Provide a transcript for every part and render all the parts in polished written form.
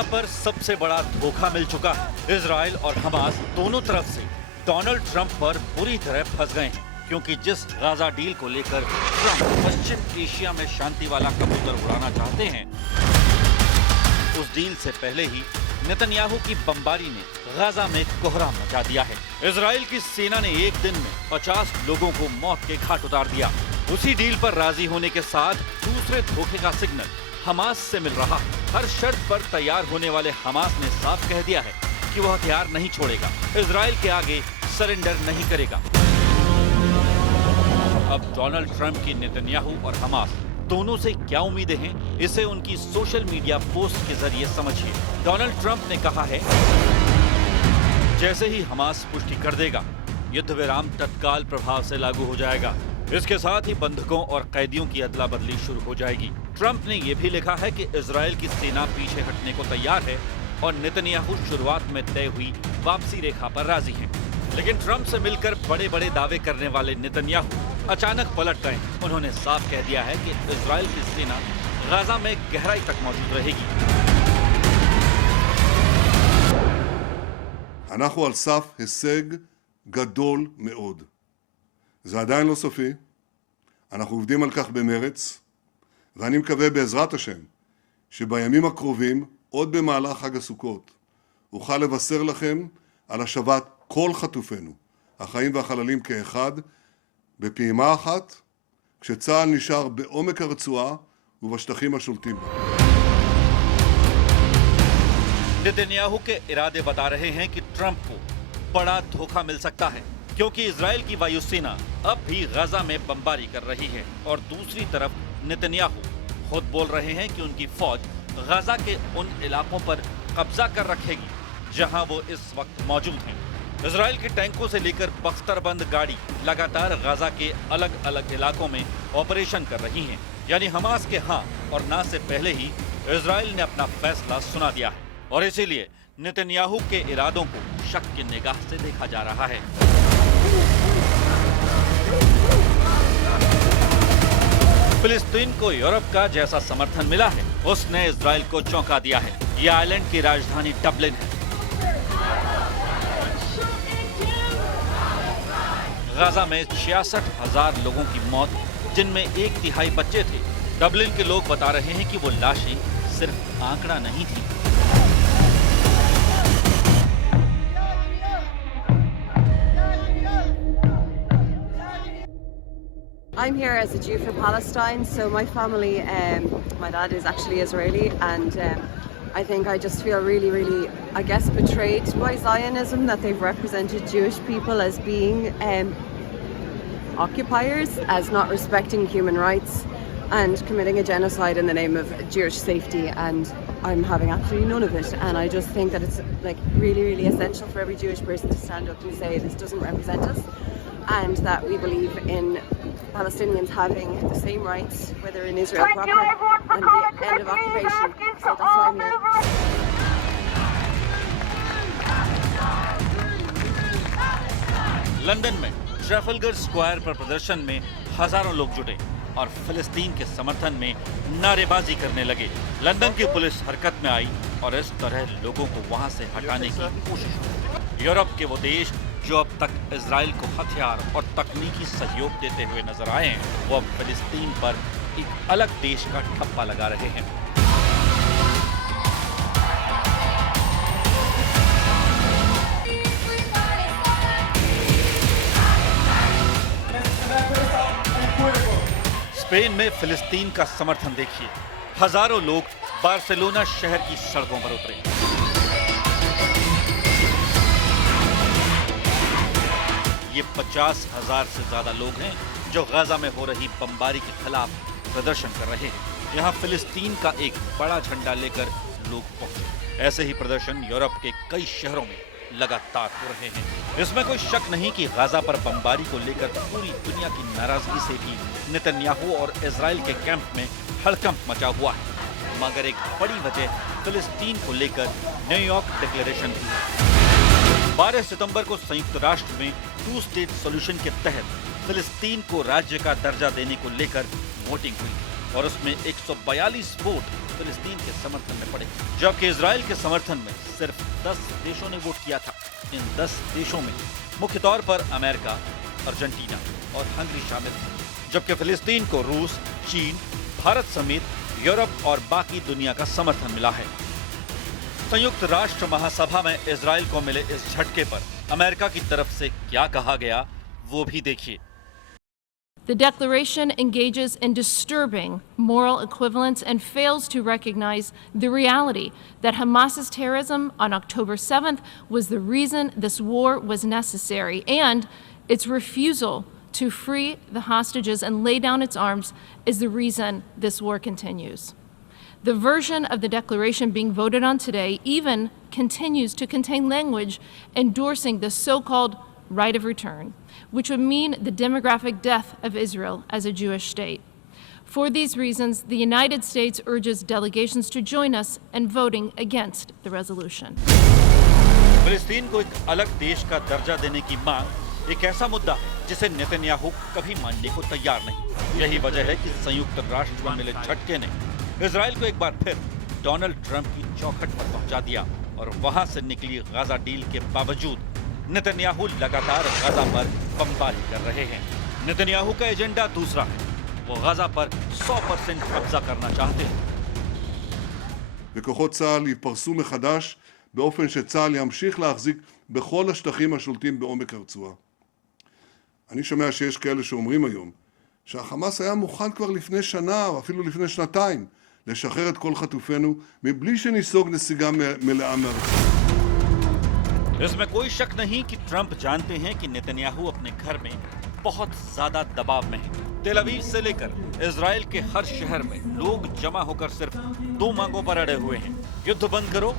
Gaza पर सबसे बड़ा धोखा मिल चुका है। इजराइल और हमास दोनों तरफ से डोनाल्ड ट्रंप पर बुरी तरह फंस गए हैं, क्योंकि जिस गाजा डील को लेकर ट्रंप पश्चिम एशिया में शांति वाला कबूतर उड़ाना चाहते हैं, उस डील से पहले ही नेतन्याहू की बमबारी ने गाजा में कोहराम मचा दिया है। इजराइल की सेना ने एक दिन में 50 लोगों को मौत के घाट उतार दिया। उसी डील पर राजी होने के साथ दूसरे धोखे का सिग्नल हमास से मिल रहा। हर शर्त पर तैयार होने वाले हमास ने साफ कह दिया है कि वह हथियार नहीं छोड़ेगा, इजराइल के आगे सरेंडर नहीं करेगा। अब डोनाल्ड ट्रंप की नेतन्याहू और हमास दोनों से क्या उम्मीदें हैं, इसे उनकी सोशल मीडिया पोस्ट के जरिए समझिए। डोनाल्ड ट्रंप ने कहा है, जैसे ही हमास पुष्टि कर देगा, युद्ध विराम तत्काल प्रभाव से लागू हो जाएगा। इसके साथ ही बंधकों और कैदियों की अदला बदली शुरू हो जाएगी। ट्रंप ने यह भी लिखा है कि इजराइल की सेना पीछे हटने को तैयार है और नेतन्याहू शुरुआत में तय हुई वापसी रेखा पर राजी हैं। लेकिन ट्रंप से मिलकर बड़े बड़े दावे करने वाले नेतन्याहू अचानक पलट गए। उन्होंने साफ कह दिया है कि इजराइल की सेना गाजा में गहराई तक मौजूद रहेगी। אנחנו על סף הישג גדול מאוד. זה עדיין לא סופי. אנחנו עובדים על כך במרץ, ואני מקווה בעזרת השם שבימים הקרובים, עוד במהלך חג הסוכות, אוכל לבשר לכם על השבת כל חטופינו, החיים והחללים כאחד, בפעימה אחת, כשצה"ל נשאר בעומק הרצועה ובשטחים השולטים בה. नेतन्याहू के इरादे बता रहे हैं कि ट्रंप को बड़ा धोखा मिल सकता है, क्योंकि इजराइल की वायुसेना अब भी गाजा में बमबारी कर रही है और दूसरी तरफ नेतन्याहू खुद बोल रहे हैं कि उनकी फौज गाजा के उन इलाकों पर कब्जा कर रखेगी जहां वो इस वक्त मौजूद हैं। इजराइल के टैंकों से लेकर बख्तरबंद गाड़ी लगातार गाजा के अलग अलग इलाकों में ऑपरेशन कर रही हैं। यानी हमास के हाँ और ना से पहले ही इजराइल ने अपना फैसला सुना दिया है और इसीलिए नेतन्याहू के इरादों को शक की निगाह से देखा जा रहा है। फिलिस्तीन को यूरोप का जैसा समर्थन मिला है, उसने इजराइल को चौंका दिया है। यह आइलैंड की राजधानी डबलिन है। गाजा में 66,000 लोगों की मौत, जिनमें 1/3 बच्चे थे। डबलिन के लोग बता रहे हैं कि वो लाशें सिर्फ आंकड़ा नहीं थी। I'm here as a Jew for Palestine, so my family, my dad is actually Israeli, and I think I just feel really, I guess, betrayed by Zionism, that they've represented Jewish people as being occupiers, as not respecting human rights, and committing a genocide in the name of Jewish safety, and I'm having absolutely none of it. And I just think that it's like really essential for every Jewish person to stand up and say this doesn't represent us, and that we believe in Palestinians having the same rights, whether in Israel proper and the end of occupation. So that's why I'm here. London में Trafalgar square पर प्रदर्शन में हजारों लोग जुटे और फिलिस्तीन के समर्थन में नारेबाजी करने लगे। लंदन की पुलिस हरकत में आई और इस तरह लोगों को वहां से हटाने की कोशिश की। यूरोप के वो देश जो अब तक इजराइल को हथियार और तकनीकी सहयोग देते हुए नजर आए हैं, वो अब फिलिस्तीन पर एक अलग देश का ठप्पा लगा रहे हैं। स्पेन में फिलिस्तीन का समर्थन देखिए। हजारों लोग बार्सिलोना शहर की सड़कों पर उतरे। ये 50,000 से ज्यादा लोग हैं जो गाजा में हो रही बमबारी के खिलाफ प्रदर्शन कर रहे हैं। यहाँ फिलिस्तीन का एक बड़ा झंडा लेकर लोग पहुंचे। ऐसे ही प्रदर्शन यूरोप के कई शहरों में लगातार हो रहे हैं। इसमें कोई शक नहीं कि गाजा पर बमबारी को लेकर पूरी दुनिया की नाराजगी से भी नेतन्याहू और इजराइल के कैंप में हड़कंप मचा हुआ है। मगर एक बड़ी वजह फिलिस्तीन को लेकर न्यूयॉर्क डिक्लेरेशन थी। 12 सितंबर को संयुक्त राष्ट्र में 2 स्टेट सॉल्यूशन के तहत फिलिस्तीन को राज्य का दर्जा देने को लेकर वोटिंग हुई। और उसमें 142 वोट फिलिस्तीन के समर्थन में पड़े, जबकि इजराइल के समर्थन में सिर्फ 10 देशों ने वोट किया था। इन 10 देशों में मुख्य तौर पर अमेरिका, अर्जेंटीना और हंगरी शामिल थे, जबकि फिलिस्तीन को रूस, चीन, भारत समेत यूरोप और बाकी दुनिया का समर्थन मिला है। संयुक्त राष्ट्र महासभा में इजराइल को मिले इस झटके पर अमेरिका की तरफ से क्या कहा गया, वो भी देखिए। The declaration engages in disturbing moral equivalence and fails to recognize the reality that Hamas's terrorism on October 7th was the reason this war was necessary, and its refusal to free the hostages and lay down its arms is the reason this war continues. The version of the declaration being voted on today even continues to contain language endorsing the so-called right of return, which would mean the demographic death of Israel as a Jewish state. For these reasons, the United States urges delegations to join us in voting against the resolution. फिलिस्तीन को एक अलग देश का दर्जा देने की मांग एक ऐसा मुद्दा है जिसे नेतन्याहू कभी मानने को तैयार नहीं। यही वजह है कि संयुक्त राष्ट्र में मिले झटके ने इजराइल को एक बार फिर डोनाल्ड ट्रंप की चौखट पर पहुंचा दिया और वहां से निकली गाजा डील के बावजूद नेतन्याहू लगातार गाजा पर बमबारी कर रहे हैं। नेतन्याहू का एजेंडा दूसरा है, वो गाजा पर 100% कब्जा करना चाहते हैं। וכוחות צה"ל יתפרסו מחדש באופן שצה"ל ימשיך להחזיק בכל השטחים השולטים בעומק הרצועה. אני שומע שיש כאלה שאומרים היום שהחמאס היה מוכן כבר לפני שנה או אפילו לפני שנתיים לשחרר את כל חטופינו מבלי שניסוג נסיגה מלאה מארצות. इसमें कोई शक नहीं कि ट्रंप जानते हैं कि नेतन्याहू अपने घर में बहुत ज्यादा दबाव में है। तेल अवीव से लेकर इजराइल के हर शहर में लोग जमा होकर सिर्फ 2 मांगों पर अड़े हुए हैं, युद्ध बंद करो,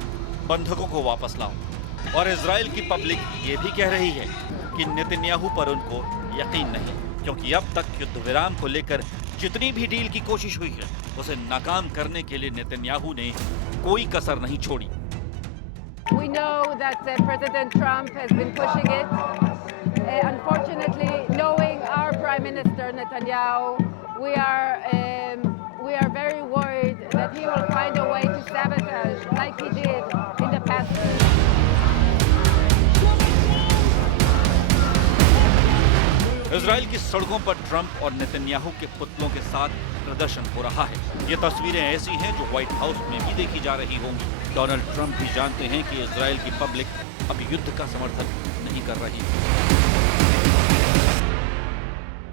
बंधकों को वापस लाओ। और इजराइल की पब्लिक ये भी कह रही है कि नेतन्याहू पर उनको यकीन नहीं, क्योंकि अब तक युद्ध विराम को लेकर जितनी भी डील की कोशिश हुई है उसे नाकाम करने के लिए नेतन्याहू ने कोई कसर नहीं छोड़ी। We know that President Trump has been pushing it. Unfortunately, knowing our Prime Minister Netanyahu, we are very worried that he will find a way to sabotage, like he did in the past. Israel की सड़कों पर Trump और Netanyahu के पुतलों के साथ प्रदर्शन हो रहा है। ये तस्वीरें ऐसी हैं जो व्हाइट हाउस में भी देखी जा रही होंगी। डोनाल्ड ट्रंप भी जानते हैं कि इजराइल की पब्लिक अब युद्ध का समर्थन नहीं कर रही।